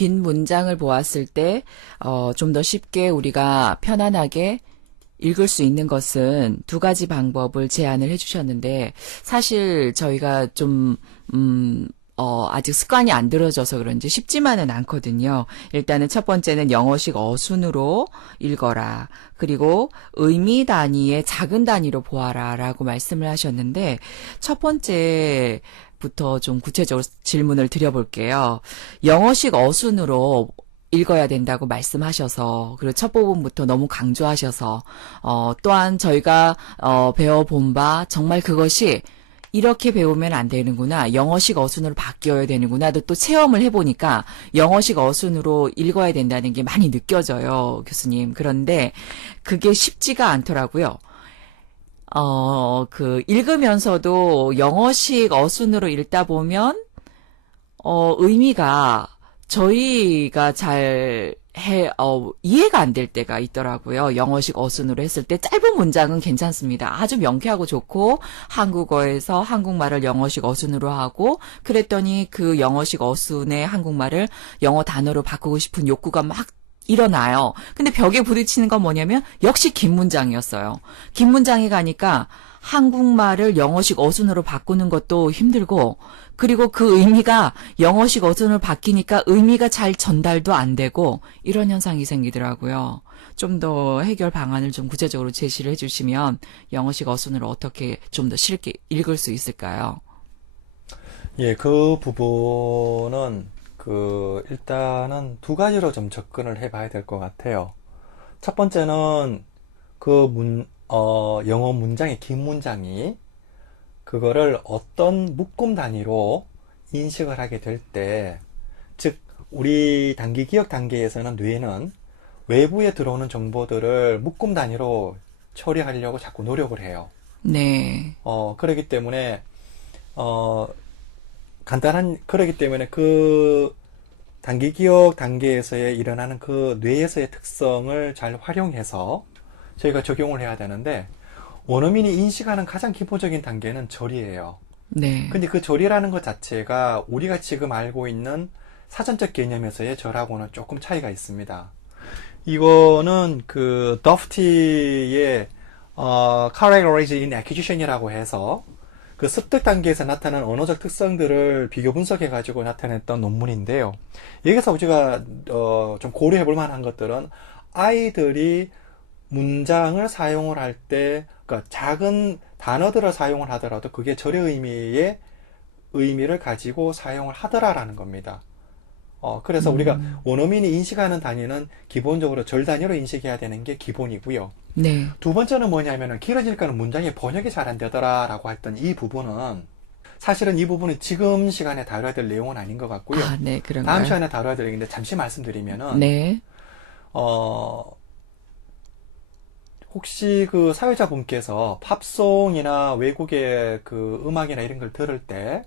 긴 문장을 보았을 때, 좀 더 쉽게 우리가 편안하게 읽을 수 있는 것은 두 가지 방법을 제안을 해주셨는데, 사실 저희가 좀, 아직 습관이 안 들어져서 그런지 쉽지만은 않거든요. 일단은 첫 번째는 영어식 어순으로 읽어라. 그리고 의미 단위의 작은 단위로 보아라. 라고 말씀을 하셨는데, 첫 번째부터 좀 구체적으로 질문을 드려볼게요. 영어식 어순으로 읽어야 된다고 말씀하셔서, 그리고 첫 부분부터 너무 강조하셔서, 또한 저희가, 배워본 바, 정말 그것이 이렇게 배우면 안 되는구나. 영어식 어순으로 바뀌어야 되는구나. 또 체험을 해보니까 영어식 어순으로 읽어야 된다는 게 많이 느껴져요, 교수님. 그런데 그게 쉽지가 않더라고요. 읽으면서도 영어식 어순으로 읽다 보면, 의미가 저희가 이해가 안 될 때가 있더라고요. 영어식 어순으로 했을 때 짧은 문장은 괜찮습니다. 아주 명쾌하고 좋고 한국어에서 한국말을 영어식 어순으로 하고 그랬더니 그 영어식 어순의 한국말을 영어 단어로 바꾸고 싶은 욕구가 막 일어나요. 근데 벽에 부딪히는 건 뭐냐면 역시 긴 문장이었어요. 긴 문장이 가니까 한국말을 영어식 어순으로 바꾸는 것도 힘들고 그리고 그 의미가 영어식 어순으로 바뀌니까 의미가 잘 전달도 안 되고 이런 현상이 생기더라고요. 좀 더 해결 방안을 좀 구체적으로 제시를 해주시면 영어식 어순으로 어떻게 좀 더 쉽게 읽을 수 있을까요? 예, 그 부분은 일단은 두 가지로 좀 접근을 해봐야 될 것 같아요. 첫 번째는 영어 문장의 긴 문장이 그거를 어떤 묶음 단위로 인식을 하게 될 때, 즉, 우리 단기 기억 단계에서는 뇌는 외부에 들어오는 정보들을 묶음 단위로 처리하려고 자꾸 노력을 해요. 네. 그렇기 때문에, 그렇기 때문에 그 단기 기억 단계에서의 일어나는 그 뇌에서의 특성을 잘 활용해서 저희가 적용을 해야 되는데, 원어민이 인식하는 가장 기본적인 단계는 절이에요. 네. 근데 그 절이라는 것 자체가 우리가 지금 알고 있는 사전적 개념에서의 절하고는 조금 차이가 있습니다. 이거는 그 더프티의 Characterized in Acquisition이라고 해서 그 습득 단계에서 나타나는 언어적 특성들을 비교 분석해 가지고 나타냈던 논문인데요. 여기서 우리가 좀 고려해 볼 만한 것들은 아이들이 문장을 사용을 할 때, 그러니까 작은 단어들을 사용을 하더라도 그게 절의 의미의 의미를 가지고 사용을 하더라라는 겁니다. 그래서 우리가 원어민이 인식하는 단위는 기본적으로 절 단위로 인식해야 되는 게 기본이고요. 네. 두 번째는 뭐냐면은 길어질까는 문장의 번역이 잘 안 되더라라고 했던 이 부분은 사실은 이 부분은 지금 시간에 다뤄야 될 내용은 아닌 것 같고요. 아, 네, 다음 그런가요? 시간에 다뤄야 될 얘기인데 잠시 말씀드리면은 네. 혹시 그 사회자분께서 팝송이나 외국의 그 음악이나 이런 걸 들을 때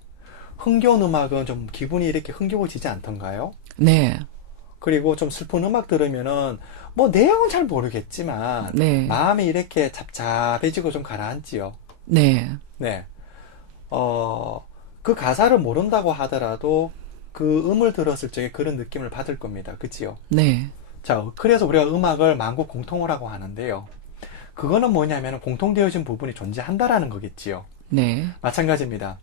흥겨운 음악은 좀 기분이 이렇게 흥겨워지지 않던가요? 네. 그리고 좀 슬픈 음악 들으면은 뭐 내용은 잘 모르겠지만 네. 마음이 이렇게 잡잡해지고 좀 가라앉지요. 네. 네. 그 가사를 모른다고 하더라도 그 음을 들었을 적에 그런 느낌을 받을 겁니다. 그치요? 네. 자, 그래서 우리가 음악을 만국 공통어라고 하는데요. 그거는 뭐냐면 공통되어진 부분이 존재한다라는 거겠지요. 네. 마찬가지입니다.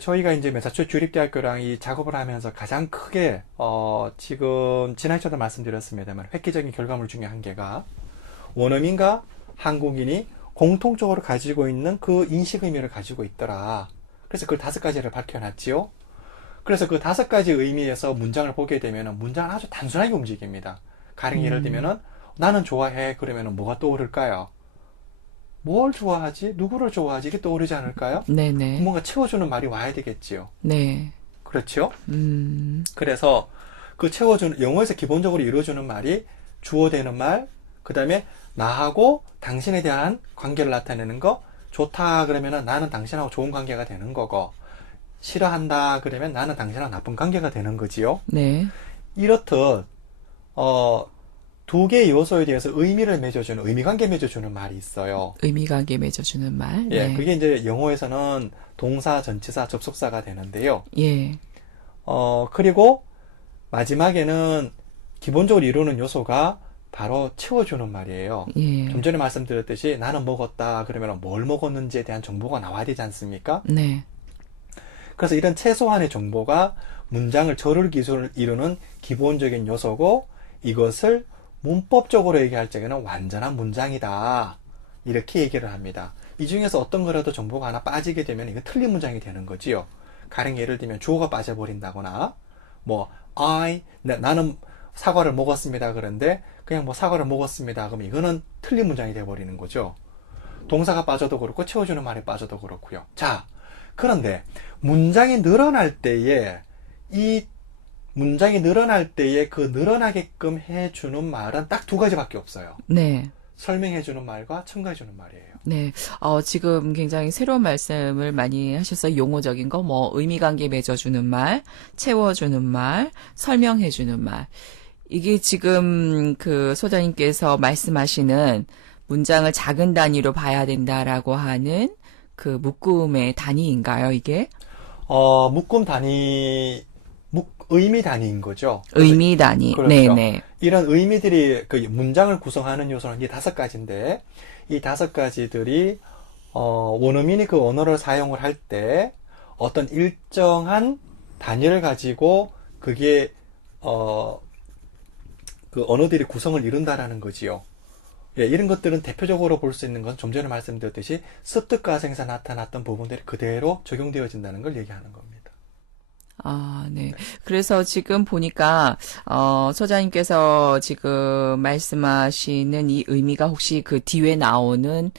저희가 이제 매사추세츠 주립대학교랑 이 작업을 하면서 가장 크게, 지금, 지난주에도 말씀드렸습니다만, 획기적인 결과물 중에 한 개가, 원어민과 한국인이 공통적으로 가지고 있는 그 인식 의미를 가지고 있더라. 그래서 그 다섯 가지를 밝혀놨지요. 그래서 그 다섯 가지 의미에서 문장을 보게 되면 문장은 아주 단순하게 움직입니다. 가령 예를 들면은, 나는 좋아해. 그러면 뭐가 떠오를까요? 뭘 좋아하지? 누구를 좋아하지? 이게 떠오르지 않을까요? 네네. 뭔가 채워주는 말이 와야 되겠지요. 네. 그렇죠? 음, 그래서 그 채워주는, 영어에서 기본적으로 이루어주는 말이 주어되는 말, 그 다음에 나하고 당신에 대한 관계를 나타내는 거, 좋다 그러면은 나는 당신하고 좋은 관계가 되는 거고, 싫어한다 그러면 나는 당신하고 나쁜 관계가 되는 거지요. 네. 이렇듯, 두 개의 요소에 대해서 의미를 맺어주는, 의미관계 맺어주는 말이 있어요. 의미관계 맺어주는 말. 예, 네. 그게 이제 영어에서는 동사, 전치사, 접속사가 되는데요. 예. 그리고 마지막에는 기본적으로 이루는 요소가 바로 채워주는 말이에요. 예. 좀 전에 말씀드렸듯이 나는 먹었다 그러면 뭘 먹었는지에 대한 정보가 나와야 되지 않습니까? 네. 그래서 이런 최소한의 정보가 문장을 저를 기술을 이루는 기본적인 요소고 이것을 문법적으로 얘기할 적에는 완전한 문장이다. 이렇게 얘기를 합니다. 이 중에서 어떤 거라도 정보가 하나 빠지게 되면 이건 틀린 문장이 되는 거지요. 가령 예를 들면 주어가 빠져버린다거나 뭐 나는 사과를 먹었습니다. 그런데 그냥 뭐 사과를 먹었습니다. 그럼 이거는 틀린 문장이 돼버리는 거죠. 동사가 빠져도 그렇고 채워주는 말이 빠져도 그렇고요. 자, 그런데 문장이 늘어날 때에 이 문장이 늘어날 때에 그 늘어나게끔 해주는 말은 딱 두 가지밖에 없어요. 네. 설명해주는 말과 첨가해주는 말이에요. 네. 지금 굉장히 새로운 말씀을 많이 하셨어요. 용어적인 거, 뭐, 의미관계 맺어주는 말, 채워주는 말, 설명해주는 말. 이게 지금 그 소장님께서 말씀하시는 문장을 작은 단위로 봐야 된다라고 하는 그 묶음의 단위인가요, 이게? 의미 단위인 거죠. 그래서 의미 단위. 그렇죠. 네네. 이런 의미들이 그 문장을 구성하는 요소는 이 5가지인데, 이 5가지들이, 원어민이 그 언어를 사용을 할 때 어떤 일정한 단위를 가지고 그게, 그 언어들이 구성을 이룬다라는 거지요. 예, 이런 것들은 대표적으로 볼 수 있는 건 좀 전에 말씀드렸듯이 습득과정에서 나타났던 부분들이 그대로 적용되어진다는 걸 얘기하는 겁니다. 네. 그래서 지금 보니까, 소장님께서 지금 말씀하시는 이 의미가 혹시 그 뒤에 나오는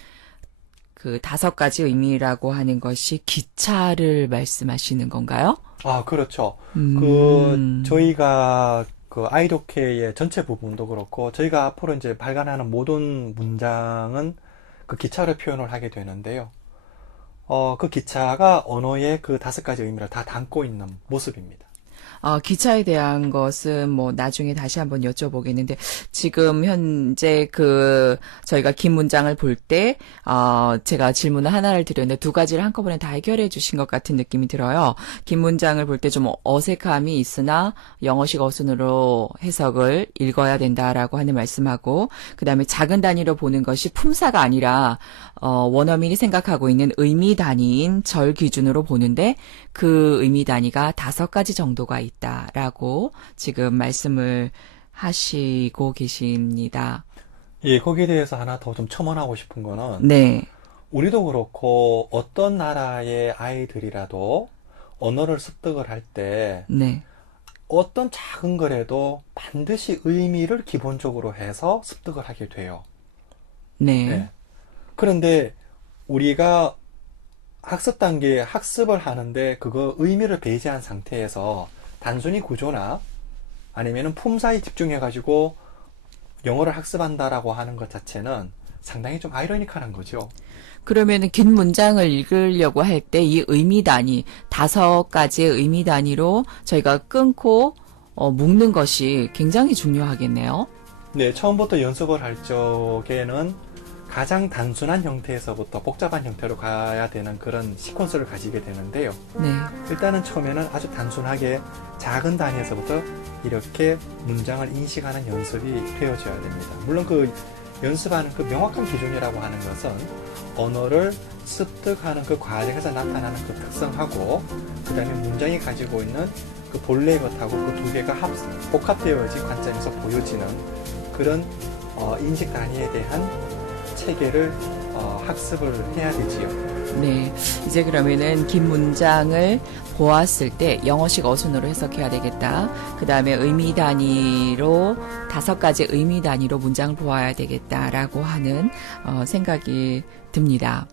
그 5가지 의미라고 하는 것이 기차를 말씀하시는 건가요? 그렇죠. 음. 저희가 그 아이독해의 전체 부분도 그렇고, 저희가 앞으로 이제 발간하는 모든 문장은 그 기차로 표현을 하게 되는데요. 그 기차가 언어의 그 5가지 의미를 다 담고 있는 모습입니다. 기차에 대한 것은 뭐 나중에 다시 한번 여쭤보겠는데 지금 현재 저희가 긴 문장을 볼 때 제가 질문을 하나를 드렸는데 2가지를 한꺼번에 다 해결해 주신 것 같은 느낌이 들어요. 긴 문장을 볼 때 좀 어색함이 있으나 영어식 어순으로 해석을 읽어야 된다라고 하는 말씀하고 그다음에 작은 단위로 보는 것이 품사가 아니라 원어민이 생각하고 있는 의미 단위인 절 기준으로 보는데 그 의미 단위가 5가지 정도가 있다라고 지금 말씀을 하시고 계십니다. 예, 거기에 대해서 하나 더 좀 첨언하고 싶은 거는, 네, 우리도 그렇고 어떤 나라의 아이들이라도 언어를 습득을 할 때 네, 어떤 작은 거라도 반드시 의미를 기본적으로 해서 습득을 하게 돼요. 네, 네. 그런데 우리가 학습 단계에 학습을 하는데 그거 의미를 배제한 상태에서 단순히 구조나 아니면은 품사에 집중해가지고 영어를 학습한다라고 하는 것 자체는 상당히 좀 아이러니컬한 거죠. 그러면은 긴 문장을 읽으려고 할 때 이 의미 단위, 5가지의 의미 단위로 저희가 끊고 묶는 것이 굉장히 중요하겠네요. 네, 처음부터 연습을 할 적에는 가장 단순한 형태에서부터 복잡한 형태로 가야 되는 그런 시퀀스를 가지게 되는데요. 네, 일단은 처음에는 아주 단순하게 작은 단위에서부터 이렇게 문장을 인식하는 연습이 되어져야 됩니다. 물론 그 연습하는 그 명확한 기준이라고 하는 것은 언어를 습득하는 그 과정에서 나타나는 그 특성하고 그 다음에 문장이 가지고 있는 그 본래의 것하고 그 2개가 복합되어진 관점에서 보여지는 그런 인식 단위에 대한 체계를 학습을 해야 되지요. 네. 이제 그러면은 긴 문장을 보았을 때 영어식 어순으로 해석해야 되겠다. 그 다음에 의미 단위로 5가지 의미 단위로 문장을 보아야 되겠다라고 하는 생각이 듭니다.